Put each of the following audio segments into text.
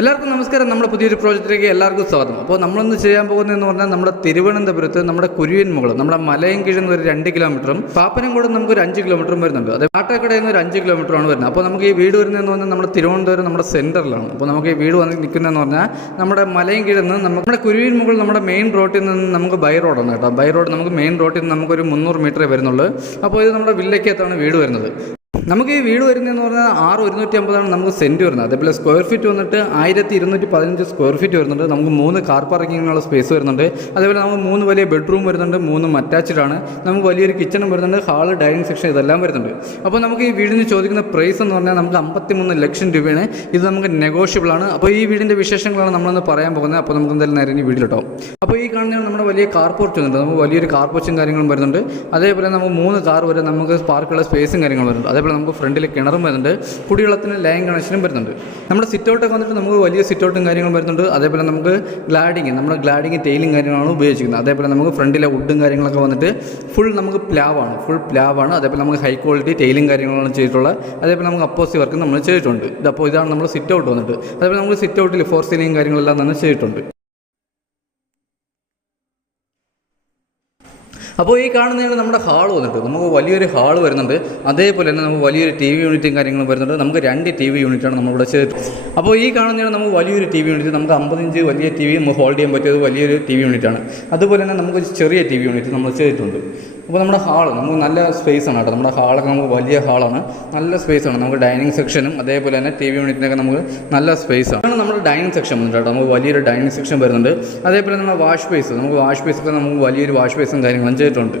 എല്ലാവർക്കും നമസ്കാരം. നമ്മുടെ പുതിയൊരു പ്രോജക്റ്റിലേക്ക് എല്ലാവർക്കും സ്വാഗതം. അപ്പോൾ നമ്മളിന്ന് ചെയ്യാൻ പോകുന്നതെന്ന് പറഞ്ഞാൽ നമ്മുടെ തിരുവനന്തപുരത്ത് നമ്മുടെ കുരുവിൻമുകൾ നമ്മുടെ മലയൻകീഴിൽ നിന്ന് ഒരു 2 കിലോമീറ്ററും പാപ്പനംകോട് നമുക്ക് ഒരു 5 കിലോമീറ്ററും വരുന്നുണ്ട്. അത് കാട്ടാക്കടയിൽ നിന്ന് ഒരു 5 കിലോമീറ്ററാണ് വരുന്നത്. അപ്പോൾ നമുക്ക് ഈ വീട് വരുന്നതെന്ന് പറഞ്ഞാൽ നമ്മുടെ തിരുവനന്തപുരം നമ്മുടെ സെൻറ്ററിലാണ്. അപ്പോൾ നമുക്ക് ഈ വീട് വന്ന് നിൽക്കുന്നതെന്ന് പറഞ്ഞാൽ നമ്മുടെ മലയൻകീഴിൽ നിന്ന് നമ്മുടെ കുരുവിൻമുകൾ നമ്മുടെ മെയിൻ റോഡിൽ നിന്ന് നമുക്ക് ബൈ റോഡാണ് കേട്ടോ. ബൈ റോഡ് നമുക്ക് മെയിൻ റോഡിൽ നിന്ന് നമുക്കൊരു 300 മീറ്ററേ വരുന്നുള്ളൂ. അപ്പോൾ ഇത് നമ്മുടെ വില്ലയ്ക്കകത്താണ് വീട് വരുന്നത്. നമുക്ക് ഈ വീട് വരുന്നതെന്ന് പറഞ്ഞാൽ 6,150 നമുക്ക് സെൻറ്റ് വരുന്നത്. അതേപോലെ സ്ക്വയർ ഫീറ്റ് വന്നിട്ട് 1,215 സ്ക്വയർ ഫീറ്റ് വരുന്നുണ്ട്. നമുക്ക് 3 കാർ പാർക്കിങ്ങിനുള്ള സ്പേസ് വരുന്നുണ്ട്. അതേപോലെ നമുക്ക് 3 വലിയ ബെഡ്റൂം വരുന്നുണ്ട്, 3 അറ്റാച്ച്ഡാണ്. നമുക്ക് വലിയൊരു കിച്ചണും വരുന്നുണ്ട്, ഹാള്, ഡൈനിങ് സെക്ഷൻ ഇതെല്ലാം വരുന്നുണ്ട്. അപ്പോൾ നമുക്ക് ഈ വീടിന് ചോദിക്കുന്ന പ്രൈസ് എന്ന് പറഞ്ഞാൽ നമുക്ക് 53 ലക്ഷം രൂപയാണ്. ഇത് നമുക്ക് നെഗോഷ്യബിൾ ആണ്. അപ്പോൾ ഈ വീടിൻ്റെ വിശേഷങ്ങളാണ് നമ്മളൊന്ന് പറയാൻ പോകുന്നത്. അപ്പോൾ നമുക്ക് എന്തായാലും നേരെ ഈ വീട്ടിലിട്ടോ. അപ്പോൾ ഈ കാണുന്നതാണ് നമ്മുടെ വലിയ കാർ പോർച്ച് വരുന്നുണ്ട്. നമുക്ക് വലിയൊരു കാർ പോർച്ചും കാര്യങ്ങളും വരുന്നുണ്ട്. അതേപോലെ നമുക്ക് 3 കാർ വരെ നമുക്ക് പാർക്കുള്ള സ്പേസും കാര്യങ്ങളും വരുന്നുണ്ട്. അതേപോലെ നമുക്ക് ഫ്രണ്ടിൽ കിണറും വരുന്നുണ്ട്, കുടിവെള്ളത്തിന് ലൈൻ കണക്ഷനും വരുന്നുണ്ട്. നമ്മുടെ സിറ്റൗട്ടൊക്കെ വന്നിട്ട് നമുക്ക് വലിയ സിറ്റൗട്ടും കാര്യങ്ങളും വരുന്നുണ്ട്. അതേപോലെ നമുക്ക് നമ്മുടെ ഗ്ലാഡിങ് ടെയിലും കാര്യങ്ങളാണ് ഉപയോഗിച്ചിരിക്കുന്നത്. അതേപോലെ നമുക്ക് ഫ്രണ്ടിലെ വുഡും കാര്യങ്ങളൊക്കെ വന്നിട്ട് ഫുൾ പ്ലാവാണ്. അതേപോലെ നമുക്ക് ഹൈ ക്വാളിറ്റി ടെയിലും കാര്യങ്ങളാണ് ചെയ്തിട്ടുള്ളത്. അതേപോലെ നമുക്ക് അപ്പോസി വർക്ക് നമ്മൾ ചെയ്തിട്ടുണ്ട്. അപ്പോൾ ഇതാണ് നമ്മൾ സിറ്റൗട്ട് വന്നിട്ട്. അതേപോലെ നമുക്ക് സിറ്റൗട്ടിൽ ഫോർ സീലിംഗ് കാര്യങ്ങളെല്ലാം തന്നെ ചെയ്തിട്ടുണ്ട്. അപ്പോൾ ഈ കാണുന്നതാണ് നമ്മുടെ ഹാൾ വന്നിട്ട്. നമുക്ക് വലിയൊരു ഹാൾ വരുന്നുണ്ട്. അതേപോലെ തന്നെ നമുക്ക് വലിയൊരു TV യൂണിറ്റും കാര്യങ്ങളും വരുന്നുണ്ട്. നമുക്ക് 2 TV യൂണിറ്റാണ് നമ്മളിവിടെ ചെയ്തിട്ടുള്ളത്. അപ്പോൾ ഈ കാണുന്നതാണ് നമുക്ക് വലിയൊരു TV യൂണിറ്റ്. നമുക്ക് 50 ഇഞ്ച് വലിയ TV നമുക്ക് ഹോൾഡ് ചെയ്യാൻ പറ്റിയത് വലിയൊരു TV യൂണിറ്റാണ്. അതുപോലെ തന്നെ നമുക്ക് ചെറിയ TV യൂണിറ്റ് നമ്മൾ ചെയ്തിട്ടുണ്ട്. അപ്പോൾ നമ്മുടെ ഹാൾ നമുക്ക് നല്ല സ്പേസാണ് കേട്ടോ. നമ്മുടെ ഹാളൊക്കെ നമുക്ക് വലിയ ഹാളാണ്, നല്ല സ്പേസാണ്. നമുക്ക് ഡൈനിങ് സെക്ഷനും അതേപോലെ തന്നെ TV യൂണിറ്റിനൊക്കെ നമുക്ക് നല്ല സ്പേസാണ്. നമ്മുടെ ഡൈനിങ് സെക്ഷൻ വന്നിട്ട് കേട്ടോ. നമുക്ക് വലിയൊരു ഡൈനിങ് സെക്ഷൻ വരുന്നുണ്ട്. അതേപോലെ നമ്മുടെ വാഷ് ബേസ്, നമുക്ക് വാഷ് ബേസൊക്കെ നമുക്ക് വലിയൊരു വാഷ് ബേസും കാര്യങ്ങളും ചെയ്തിട്ടുണ്ട്.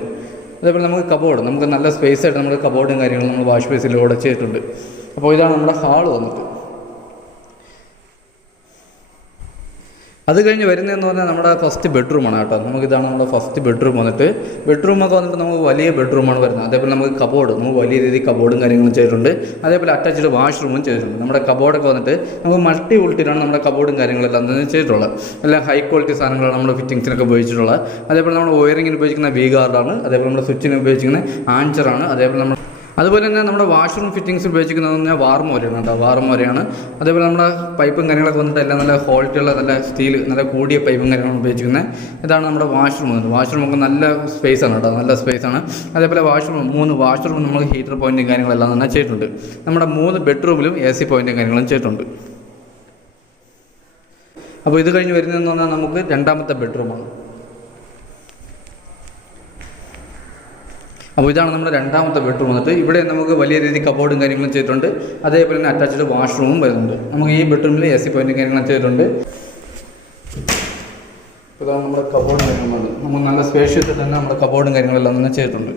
അതേപോലെ നമുക്ക് കബോർഡ്, നമുക്ക് നല്ല സ്പേസായിട്ട് നമ്മുടെ കബോർഡും കാര്യങ്ങളും നമ്മൾ വാഷ് ബേസിലൂടെ ചെയ്തിട്ടുണ്ട്. അപ്പോൾ ഇതാണ് നമ്മുടെ ഹാൾ വന്നിട്ട്. അത് കഴിഞ്ഞ് വരുന്നതെന്ന് പറഞ്ഞാൽ നമ്മുടെ ഫസ്റ്റ് ബെഡ്റൂമാണ് കേട്ടോ. നമുക്കിതാണ് നമ്മുടെ ഫസ്റ്റ് ബെഡ്റൂം വന്നിട്ട്. ബെഡ്റൂമൊക്കെ വന്നിട്ട് നമുക്ക് വലിയ ബെഡ്റൂമാണ് വരുന്നത്. അതേപോലെ നമുക്ക് കബോർഡ്, നമുക്ക് വലിയ രീതിയിൽ കബോർഡും കാര്യങ്ങളും ചെയ്തിട്ടുണ്ട്. അതേപോലെ അറ്റാച്ച്ഡ് വാഷ്റൂമും ചെയ്തിട്ടുണ്ട്. നമ്മുടെ കബോർഡൊക്കെ വന്നിട്ട് നമുക്ക് മൾട്ടി വോൾട്ടിലാണ് നമ്മുടെ കബോർഡും കാര്യങ്ങളെല്ലാം തന്നെ ചെയ്തിട്ടുള്ളത്. എല്ലാം ഹൈ ക്വാളിറ്റി സാധനങ്ങളാണ് നമ്മൾ ഫിറ്റിങ്സിനൊക്കെ ഉപയോഗിച്ചിട്ടുള്ളത്. അതേപോലെ നമ്മൾ വയറിങ്ങിന് ഉപയോഗിക്കുന്ന വി ഗാർഡാണ്. അതേപോലെ നമ്മുടെ സ്വിച്ചിന് ഉപയോഗിക്കുന്ന ആൻച്ചറാണ്. അതുപോലെ തന്നെ നമ്മുടെ വാഷ്റൂം ഫിറ്റിങ്സ് ഉപയോഗിക്കുന്നത് പറഞ്ഞാൽ വാർമോരയാണ് കേട്ടോ. വാർമോരയാണ്. അതേപോലെ നമ്മുടെ പൈപ്പും കാര്യങ്ങളൊക്കെ വന്നിട്ട് എല്ലാം നല്ല ക്വാളിറ്റിയുള്ള നല്ല സ്റ്റീൽ, നല്ല കൂടിയ പൈപ്പും കാര്യങ്ങളാണ് ഉപയോഗിക്കുന്നത്. ഇതാണ് നമ്മുടെ വാഷ്റൂം വന്നിട്ട്. വാഷ്റൂമൊക്കെ നല്ല സ്പേസാണ് കേട്ടോ, നല്ല സ്പേസാണ്. അതേപോലെ 3 വാഷ്റൂം നമ്മൾ ഹീറ്റർ പോയിൻറ്റും കാര്യങ്ങളെല്ലാം തന്നെ ചെയ്തിട്ടുണ്ട്. നമ്മുടെ 3 ബെഡ്റൂമിലും AC പോയിൻറ്റും കാര്യങ്ങളും ചെയ്തിട്ടുണ്ട്. അപ്പോൾ ഇത് കഴിഞ്ഞ് വരുന്നതെന്ന് പറഞ്ഞാൽ നമുക്ക് 2ാമത്തെ ബെഡ്റൂമാണ്. അപ്പോൾ ഇതാണ് നമ്മുടെ 2ാമത്തെ ബെഡ്റൂം വന്നിട്ട്. ഇവിടെ നമുക്ക് വലിയ രീതിയിൽ കബോർഡും കാര്യങ്ങളും ചെയ്തിട്ടുണ്ട്. അതേപോലെ തന്നെ അറ്റാച്ച്ഡ് വാഷ്റൂമും വരുന്നുണ്ട്. നമുക്ക് ഈ ബെഡ്റൂമിൽ AC പോയിൻറ്റും കാര്യങ്ങളും ചെയ്തിട്ടുണ്ട്. ഇതാണ് നമ്മുടെ കബോർഡും കാര്യങ്ങളുണ്ട്. നമുക്ക് നല്ല സ്പേഷ്യസ് തന്നെ നമ്മുടെ കബോർഡും കാര്യങ്ങളെല്ലാം തന്നെ ചെയ്തിട്ടുണ്ട്.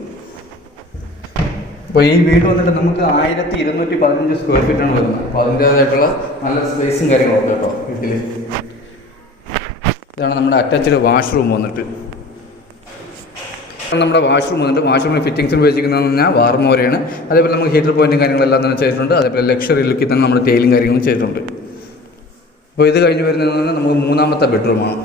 അപ്പോൾ ഈ വീട് വന്നിട്ട് നമുക്ക് 1,215 സ്ക്വയർ ഫീറ്റാണ് വരുന്നത്. അപ്പോൾ അതിൻ്റേതായിട്ടുള്ള നല്ല സ്പേസും കാര്യങ്ങളൊക്കെ കേട്ടോ വീട്ടിൽ. ഇതാണ് നമ്മുടെ അറ്റാച്ച്ഡ് വാഷ്റൂം വന്നിട്ട്. നമ്മുടെ വാഷ്റൂം വന്നിട്ട് വാഷ്റൂമിൽ ഫിറ്റിങ്സിന് ഉപയോഗിക്കുന്നതെന്ന് പറഞ്ഞാൽ വാർമോരയാണ്. അതേപോലെ നമുക്ക് ഹീറ്റർ പോയിൻറ്റും കാര്യങ്ങളെല്ലാം തന്നെ ചെയ്തിട്ടുണ്ട്. അതേപോലെ ലക്ഷറി ലുക്കിൽ തന്നെ നമ്മുടെ ടൈലും കാര്യങ്ങളും ചെയ്തിട്ടുണ്ട്. അപ്പോൾ ഇത് കഴിഞ്ഞ് വരുന്നതെന്ന് പറഞ്ഞാൽ നമുക്ക് 3ാമത്തെ ബെഡ്റൂമാണ്.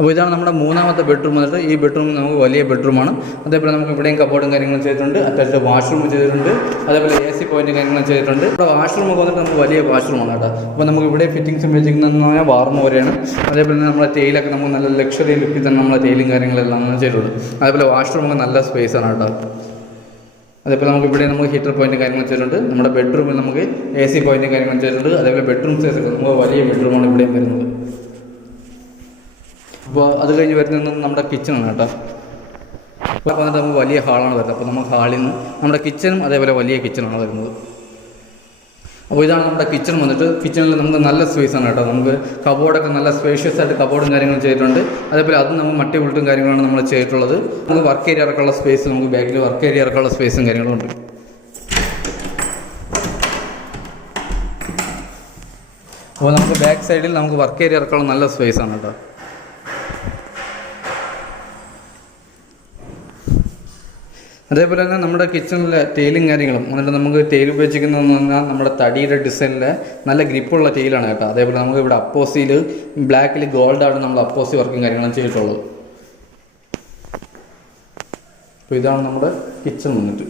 അപ്പോൾ ഇതാണ് നമ്മുടെ 3ാമത്തെ ബെഡ്റൂം വന്നിട്ട്. ഈ ബെഡ്റൂം നമുക്ക് വലിയ ബെഡ്റൂമാണ്. അതേപോലെ നമുക്ക് ഇവിടെയും കബോർഡും കാര്യങ്ങളും ചെയ്തിട്ടുണ്ട്. അറ്റാച്ച്ഡ് വാഷ്റൂം ചെയ്തിട്ടുണ്ട്. അതേപോലെ AC പോയിൻറ്റും കാര്യങ്ങളും ചെയ്തിട്ടുണ്ട്. ഇവിടെ വാഷ്റൂമൊക്കെ വന്നിട്ട് നമുക്ക് വലിയ വാഷ്റൂമാണ് കേട്ടോ. അപ്പോൾ നമുക്ക് ഇവിടെ ഫിറ്റിങ്സ് ഉപയോഗിക്കുന്നതെന്ന് പറഞ്ഞാൽ വാർമോരയാണ്. അതേപോലെ തന്നെ നമ്മുടെ ടൈലൊക്കെ നമുക്ക് നല്ല ലക്ഷറി ലുക്കിൽ തന്നെ നമ്മുടെ ടൈലും കാര്യങ്ങളെല്ലാം ചെയ്തിട്ടുണ്ട്. അതേപോലെ വാഷ്റൂമൊക്കെ നല്ല സ്പേസാണ് കേട്ടോ. അതേപോലെ നമുക്ക് ഇവിടെ നമുക്ക് ഹീറ്റർ പോയിൻറ്റും കാര്യങ്ങളും ചെയ്തിട്ടുണ്ട്. നമ്മുടെ ബെഡ്റൂമിൽ നമുക്ക് AC പോയിൻറ്റും കാര്യങ്ങളും ചെയ്തിട്ടുണ്ട്. അതേപോലെ ബെഡ്റൂം സൈസൊക്കെ നമുക്ക് വലിയ ബെഡ്റൂമാണ് ഇവിടെയും വരുന്നത്. അപ്പോൾ അത് കഴിഞ്ഞ് വരുന്നത് നമ്മുടെ കിച്ചണാണ് കേട്ടോ. അപ്പോൾ വന്നിട്ട് നമുക്ക് വലിയ ഹാളാണ് വരുന്നത്. അപ്പോൾ നമുക്ക് ഹാളിൽ നിന്ന് നമ്മുടെ കിച്ചണും അതേപോലെ വലിയ കിച്ചണാണ് വരുന്നത്. അപ്പോൾ ഇതാണ് നമ്മുടെ കിച്ചൺ വന്നിട്ട്. കിച്ചണിൽ നമുക്ക് നല്ല സ്പേസാണ് കേട്ടോ. നമുക്ക് കബോർഡൊക്കെ നല്ല സ്പേഷ്യസ് ആയിട്ട് കബോർഡും കാര്യങ്ങളും ചെയ്തിട്ടുണ്ട്. അതേപോലെ അത് നമുക്ക് മട്ടി ഉൾട്ടും കാര്യങ്ങളാണ് നമ്മൾ ചെയ്തിട്ടുള്ളത്. നമുക്ക് വർക്ക് ഏരിയ ഇറക്കാനുള്ള സ്പേസ്, നമുക്ക് ബാക്കിൽ വർക്ക് ഏരിയ ഇറക്കാനുള്ള സ്പേസും കാര്യങ്ങളും ഉണ്ട്. അപ്പോൾ നമുക്ക് ബാക്ക് സൈഡിൽ നമുക്ക് വർക്ക് ഏരിയ ഇറക്കാനുള്ള നല്ല സ്പേസാണ് കേട്ടോ. അതേപോലെ തന്നെ നമ്മുടെ കിച്ചണിലെ ടൈലും കാര്യങ്ങളും എന്നിട്ട് നമുക്ക് ടൈൽ ഉപയോഗിച്ചിരിക്കുന്നതെന്ന് പറഞ്ഞാൽ നമ്മുടെ തടിയുടെ ഡിസൈനിലെ നല്ല ഗ്രിപ്പുള്ള ടൈലാണ് കേട്ടോ. അതേപോലെ നമുക്ക് ഇവിടെ അപ്പോസിയിൽ ബ്ലാക്കിൽ ഗോൾഡാണ് നമ്മൾ അപ്പോസി വർക്കും കാര്യങ്ങളും ചെയ്തിട്ടുള്ളത്. അപ്പോൾ ഇതാണ് നമ്മുടെ കിച്ചൺ വന്നിട്ട്.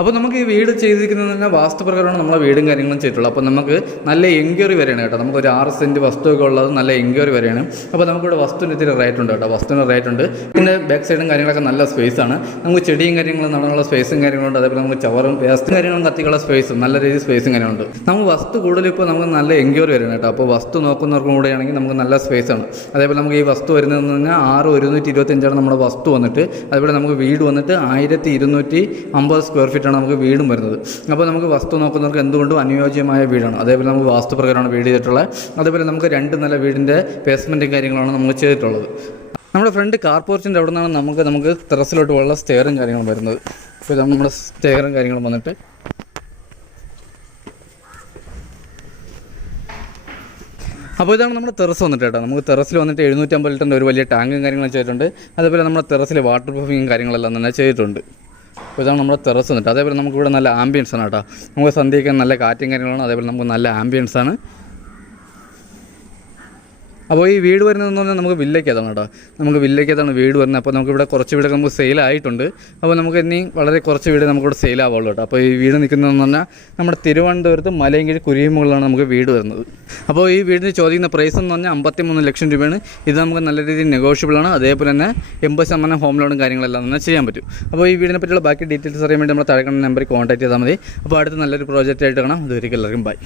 അപ്പോൾ നമുക്ക് ഈ വീട് ചെയ്തിരിക്കുന്നത് തന്നെ വാസ്തുപ്രകാരമാണ് നമ്മളെ വീടും കാര്യങ്ങളും ചെയ്തിട്ടുള്ളത്. അപ്പോൾ നമുക്ക് നല്ല എൻക്വയറി വരെയാണ് കേട്ടോ. നമുക്ക് ഒരു 6 സെൻറ്റ് വസ്തുവൊക്കെ ഉള്ളത് നല്ല എൻക്വയറി വരെയാണ്. അപ്പോൾ നമുക്കിവിടെ വസ്തുവിന് ഇത്തിരി റേറ്റ് ഉണ്ട് കേട്ടോ. വസ്തുവിന് റേറ്റ് ഉണ്ട്. പിന്നെ ബാക്ക് സൈഡും കാര്യങ്ങളൊക്കെ നല്ല സ്പേസാണ്. നമുക്ക് ചെടിയും കാര്യങ്ങളും നടന്നുള്ള സ്പേസും കാര്യങ്ങളുണ്ട്. അതേപോലെ നമുക്ക് ചവറും വേസ്റ്റും കാര്യങ്ങളും കത്തിക്കുള്ള സ്പേസും നല്ല രീതിയിൽ സ്പേസും കാര്യങ്ങളുണ്ട്. നമുക്ക് വസ്തു കൂടുതൽ ഇപ്പോൾ നമുക്ക് നല്ല എൻക്വയറി വരെയാണ് കേട്ടോ. അപ്പോൾ വസ്തു നോക്കുന്നവർക്കും കൂടെയാണെങ്കിൽ നമുക്ക് നല്ല സ്പേസാണ്. അതേപോലെ നമുക്ക് ഈ വസ്തു വരുന്നതെന്ന് പറഞ്ഞാൽ 6125 നമ്മുടെ വസ്തു വന്നിട്ട്. അതുപോലെ നമുക്ക് വീട് വന്നിട്ട് 1250 സ്ക്വയർ ഫീറ്റാണ് നമുക്ക് വീടും വരുന്നത്. അപ്പോൾ നമുക്ക് വസ്തു നോക്കുന്നവർക്ക് എന്തുകൊണ്ടും അനുയോജ്യമായ വീടാണ്. അതേപോലെ നമുക്ക് വാസ്തുപ്രകാരമാണ് വീട് ചെയ്തിട്ടുള്ളത്. അതേപോലെ നമുക്ക് 2 നില വീടിൻ്റെ ബേസ്മെൻറ്റും കാര്യങ്ങളാണ് നമുക്ക് ചെയ്തിട്ടുള്ളത്. നമ്മുടെ ഫ്രണ്ട് കാർ പോർച്ചിൻ്റെ അവിടെ നിന്നാണ് നമുക്ക് ടെറസിലോട്ട് ഉള്ള സ്റ്റെയറും കാര്യങ്ങളും വരുന്നത്. ഇപ്പോൾ നമ്മുടെ സ്റ്റെയറും കാര്യങ്ങളും വന്നിട്ട് അപ്പോൾ ഇതാണ് നമ്മുടെ ടെറസ് വന്നിട്ട് കേട്ടോ. നമുക്ക് ടെറസിൽ വന്നിട്ട് 750 ലിറ്ററിൻ്റെ ഒരു വലിയ ടാങ്കും കാര്യങ്ങളും ചെയ്തിട്ടുണ്ട്. അതേപോലെ നമ്മുടെ ടെറസിൽ വാട്ടർ പ്രൂഫിങ്ങും കാര്യങ്ങളെല്ലാം തന്നെ ചെയ്തിട്ടുണ്ട്. അപ്പോൾ ഇതാണ് നമ്മുടെ ടെറസ് വന്നിട്ട്. അതേപോലെ നമുക്കിവിടെ നല്ല ആംബിയൻസ് ആണ് കേട്ടോ. നമുക്ക് സന്ധ്യയ്ക്ക് നല്ല കാറ്റും കാര്യങ്ങളാണ്. അതേപോലെ നമുക്ക് നല്ല ആംബിയൻസ് ആണ്. അപ്പോൾ ഈ വീട് വരുന്നതെന്ന് പറഞ്ഞാൽ നമുക്ക് വില്ലയ്ക്കതാണ് കേട്ടോ. നമുക്ക് വില്ലയ്ക്കതാണ് വീട് വരുന്നത്. അപ്പോൾ നമുക്കിവിടെ കുറച്ച് വീടൊക്കെ നമുക്ക് സെയിലായിട്ടുണ്ട്. അപ്പോൾ നമുക്ക് ഇനി വളരെ കുറച്ച് വീട് നമുക്കിവിടെ സെയിലാവുള്ളൂ കേട്ടോ. അപ്പോൾ ഈ വീട് നിൽക്കുന്നതെന്ന് പറഞ്ഞാൽ നമ്മുടെ തിരുവനന്തപുരത്ത് മലയങ്കിഴി കുരിയമുകളിലാണ് നമുക്ക് വീട് വരുന്നത്. അപ്പോൾ ഈ വീടിന് ചോദിക്കുന്ന പ്രൈസ് എന്ന് പറഞ്ഞാൽ 53 ലക്ഷം രൂപയാണ്. ഇത് നമുക്ക് നല്ല രീതിയിൽ നെഗോഷ്യബിളാണ്. അതേപോലെ തന്നെ 80% ഹോം ലോണും കാര്യങ്ങളെല്ലാം തന്നെ ചെയ്യാൻ പറ്റും. അപ്പോൾ ഈ വീടിനെ പറ്റിയുള്ള ബാക്കി ഡീറ്റെയിൽസ് അറിയാൻ വേണ്ടി നമ്മൾ താഴെ കാണുന്ന നമ്പറിൽ കോൺടാക്ട് ചെയ്താൽ മതി. അപ്പോൾ അടുത്ത നല്ലൊരു പ്രോജക്റ്റ് ആയിട്ട് കാണാം. അതുവരെയ്ക്കും എല്ലാവർക്കും ബൈ.